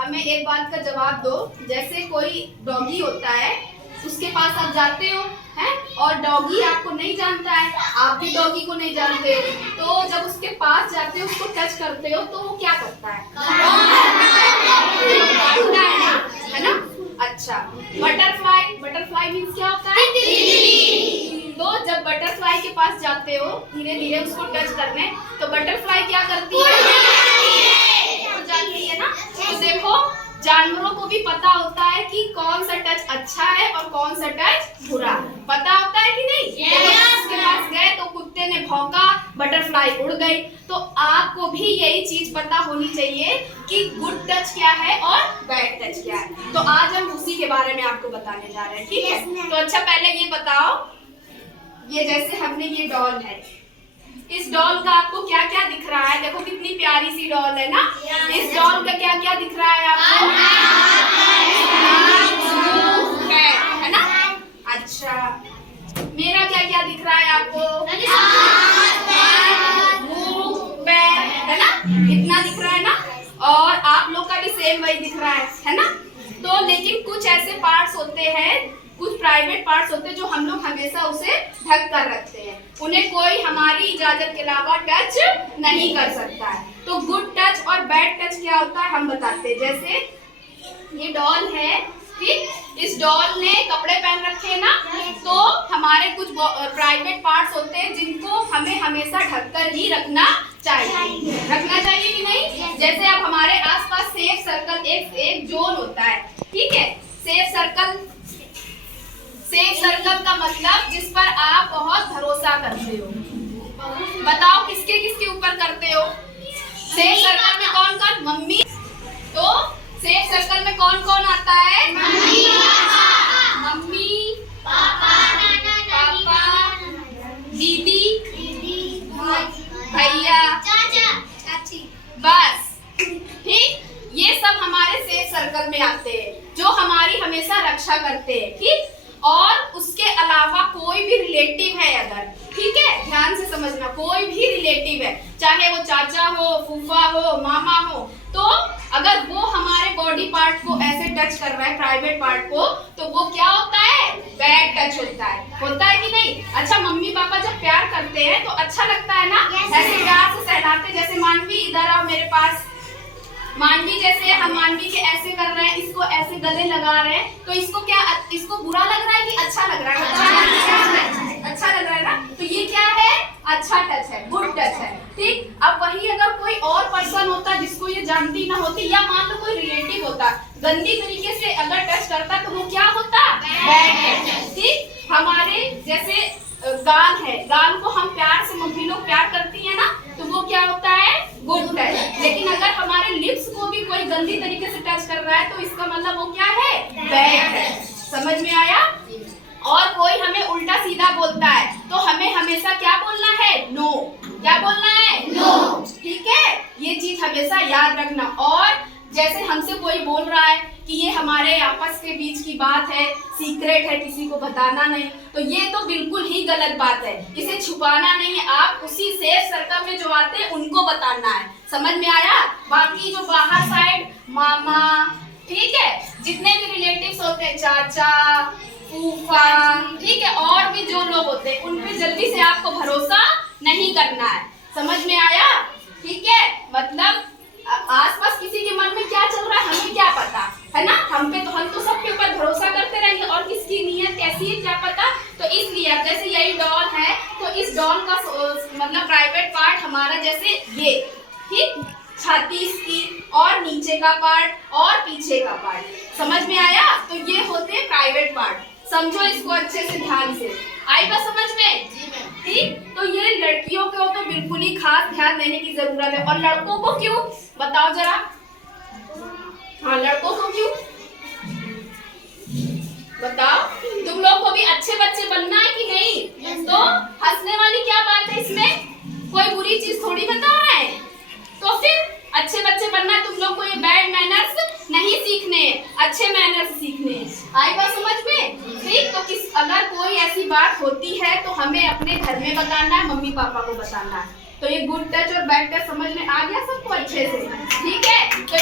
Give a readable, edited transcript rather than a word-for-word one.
हमें एक बात का जवाब दो। जैसे कोई डॉगी होता है, उसके पास आप जाते हो हैं और डॉगी आपको नहीं जानता है, आप भी डॉगी को नहीं जानते हो, तो जब उसके पास जाते हो, उसको टच करते हो, तो वो क्या करता है? काटता है ना? अच्छा, बटरफ्लाई, बटरफ्लाई मीन्स क्या होता है? तो जब बटरफ्लाई के पास जाते हो धीरे धीरे उसको टच करने, तो बटरफ्लाई क्या करती है? उड़ जाती है ना। तो देखो, जानवरों को भी पता होता है कि कौन सा टच अच्छा है और कौन सा टच बुरा। पता होता है कि नहीं? उसके पास गए तो कुत्ते ने भौंका, बटरफ्लाई उड़ गई। तो आपको भी यही चीज पता होनी चाहिए कि गुड टच क्या है और बैड टच क्या है। तो आज हम उसी के बारे में आपको बताने जा रहे हैं, ठीक है? तो अच्छा, पहले ये बताओ, ये जैसे हमने ये डॉल है, इस डॉल का आपको क्या क्या दिख रहा है? देखो कितनी प्यारी सी डॉल है ना। इस डॉल का क्या क्या दिख रहा है आपको? है ना? अच्छा, मेरा क्या क्या दिख रहा है आपको? मुंह, पैर, है ना? इतना दिख रहा है ना। और आप लोग का भी सेम वही दिख रहा है ना? तो लेकिन कुछ ऐसे पार्ट्स होते हैं, कुछ प्राइवेट पार्ट्स होते हैं जो हम लोग हमेशा उसे ढक कर रखते हैं, उन्हें कोई हमारी इजाजत के अलावा टच नहीं कर सकता है। तो गुड टच और बैड टच क्या होता है हम बताते हैं। जैसे ये डॉल है, ठीक? इस डॉल ने कपड़े पहन रखे हैं ना, तो हमारे कुछ प्राइवेट पार्ट्स होते हैं जिनको हमें हमेशा ढककर ही रखना चाहिए। रखना चाहिए कि नहीं? जैसे अब हमारे आसपास सेफ सर्कल एक जोन होता है, ठीक है? सेफ सर्कल का मतलब जिस पर आप बहुत भरोसा करते हो। बताओ किसके किसके ऊपर करते हो? सेफ सर्कल में कौन कौन? मम्मी। तो सेफ सर्कल में कौन कौन आता है? मम्मी, पापा, दीदी, भैया, चाची, बस, ठीक? ये सब हमारे सेफ सर्कल में आते हैं जो हमारी हमेशा रक्षा करते हैं, ठीक? और उसके अलावा कोई भी रिलेटिव है अगर, ठीक है, ध्यान से समझना, कोई भी रिलेटिव है, चाहे वो चाचा हो, फूफा हो, मामा हो, तो अगर वो हमारे बॉडी पार्ट को ऐसे टच कर रहा है, प्राइवेट पार्ट को, तो वो क्या होता है? बैड टच होता है कि नहीं? अच्छा, मम्मी पापा जब प्यार करते हैं तो अच्छा लगता है ना? ऐसे प्यार से सहलाते, जैसे मानवी इधर आओ मेरे पास। मानवी, जैसे हम मानवी के ऐसे कर रहे हैं, इसको ऐसे गले लगा रहे हैं, तो इसको क्या, इसको बुरा लग रहा है कि अच्छा लग रहा है? अच्छा लग रहा है ना। तो ये क्या है? अच्छा टच है, गुड टच है, ठीक? अब वही अगर कोई और पर्सन होता जिसको ये जानती ना होती, या मान लो कोई रिलेटिव होता, गंदी तरीके से अगर टच करता, तो वो क्या होता? बैड टच, ठीक? हमारे जैसे गाल है, गाल को हम प्यार से, मम्मी लोग प्यार करती है ना, तो वो क्या होता है? Good touch. लेकिन अगर हमारे लिप्स को भी कोई गंदी तरीके से टच कर रहा है, तो इसका मतलब वो क्या है? Bad touch. समझ में आया? और कोई हमें उल्टा सीधा बोलता है, तो हमें हमेशा क्या बोलना है? नो। क्या बोलना है? नो, ठीक है? ये चीज हमेशा याद रखना। और जैसे हमसे कोई बोल रहा है कि ये हमारे आपस के बीच की बात है, सीक्रेट है, किसी को बताना नहीं, तो ये तो बिल्कुल ही गलत बात है। इसे छुपाना नहीं है, आप उसी सेफ सर्कल में जो आते हैं उनको बताना है। समझ में आया? बाकी जो बाहर साइड मामा, ठीक है, जितने भी रिलेटिव्स होते हैं, चाचा, फूफा, ठीक है, और भी जो लोग होते हैं, उन पे जल्दी से आपको भरोसा नहीं करना है। समझ में आया? ठीक है? मतलब आसपास किसी के मन में क्या चल रहा है हमें क्या पता, है ना? हम तो सबके ऊपर भरोसा करते रहेंगे, और किसकी नीयत कैसी है क्या पता। तो इसलिए अब जैसे यही डॉल है, तो इस डॉल का मतलब प्राइवेट पार्ट हमारा जैसे ये, ठीक? छाती इसकी, और नीचे का पार्ट और पीछे का पार्ट। समझ में आया? तो ये होते हैं प्राइवेट पार्ट। समझो इसको अच्छे से, ध्यान से। आई बात समझ में? ठीक? तो ये लड़कियों को तो बिल्कुल ही खास ध्यान देने की जरूरत है। और लड़कों को क्यों? बताओ जरा। हाँ, लड़कों को क्यों बताओ? तुम लोग को भी अच्छे बच्चे बनना है कि नहीं? तो हंसने वाली क्या बात है इसमें? कोई बुरी चीज थोड़ी बता रहा है। तो फिर अच्छे बच्चे बनना है, तुम लोग को ये बैड मैनर्स नहीं सीखने, अच्छे मैनर्स सीखने। आई बात समझ में? ठीक? तो अगर कोई ऐसी बात होती है तो हमें अपने घर में बताना है, मम्मी पापा को बताना है। तो ये गुड टच और बैड टच समझ में आ गया सबको अच्छे से? ठीक है? तो